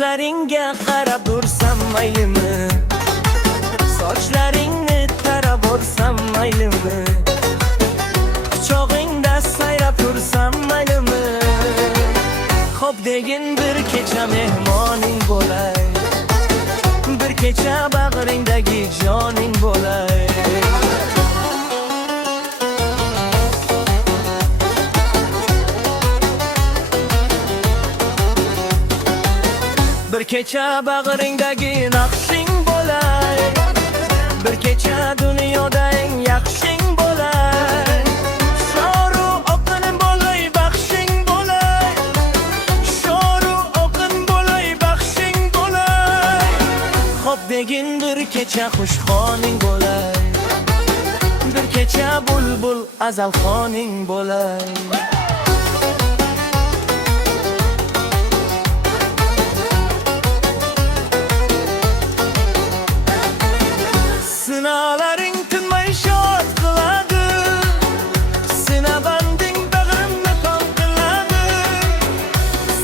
Ko'zlaringga qarab tursam maylimi, sochlaringni tarab o'rsam maylimi, quchog'ingda sayrab tursam maylimi. Xo'p degin bir kecha mehmoning bo'lay, bir kecha bag'ringdagi joning bo'lay. Bir kecha bag'ringdagi naqshing bo'lay, bir kecha dunyoda eng yaxshing bo'lay. Shoru oqin bo'lay, baxshing bo'lay, shoru oqin bo'lay, baxshing bo'lay. Xo'p degin bir kecha xushxoning bo'lay, bir kecha bulbul azalxoning bo'lay. Sinalaring tinmay shod qiladi, sinabanding bag'rimni ton qiladi.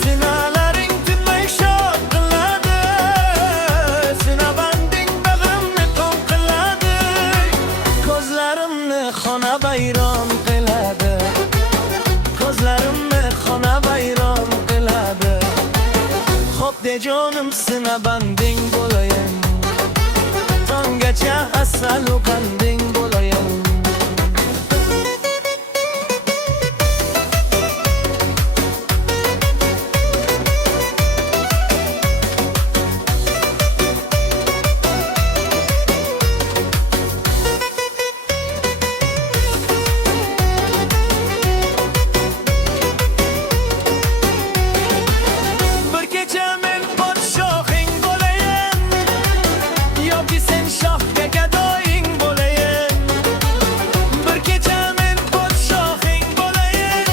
Sinalaring tinmay shod qiladi, sinabanding bag'rimni ton qiladi. Ko'zlarimni xona bayron qiladi, ko'zlarimni xona bayron qiladi. Xo'p de jonim sinabanding bo'layin, tongacha asal qanding bo'layin. Bir kecha men podshohing bo'layin, yoki sen shohga gadoying bo'layin. Bir kecha men podshohing bo'layin,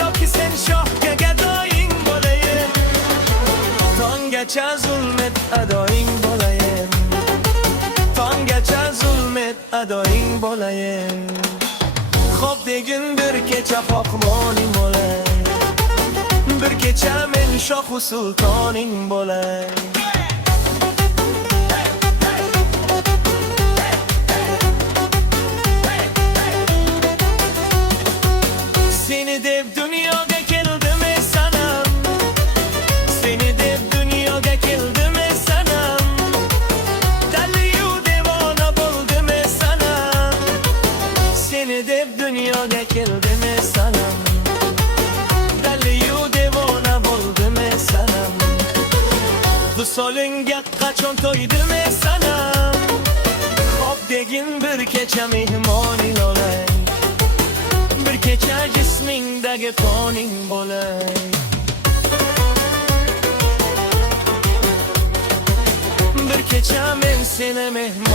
yoki sen shohga gadoying bo'layin. Tongacha zulmet adoying bo'layin, tongacha zulmet adoying bo'layin. Xo'p degin bir kecha poqmoning bo'lay, bir kecha men shoh sultoning bo'lay. Seni deb dunyoga keldim ey sanam, seni deb dunyoga keldim ey sanam. Daliyu devona bo'ldim ey sanam, seni deb dunyoga keldim ey sanam. Daliyu devona bo'ldim ey sanam. Visolingga qachon to'ydim ey sanam. Xo'p degin bir kecha mehmoning bo'lay, bir kecha jismingdagi toning bo'lay. Bir kecha men seni mehmon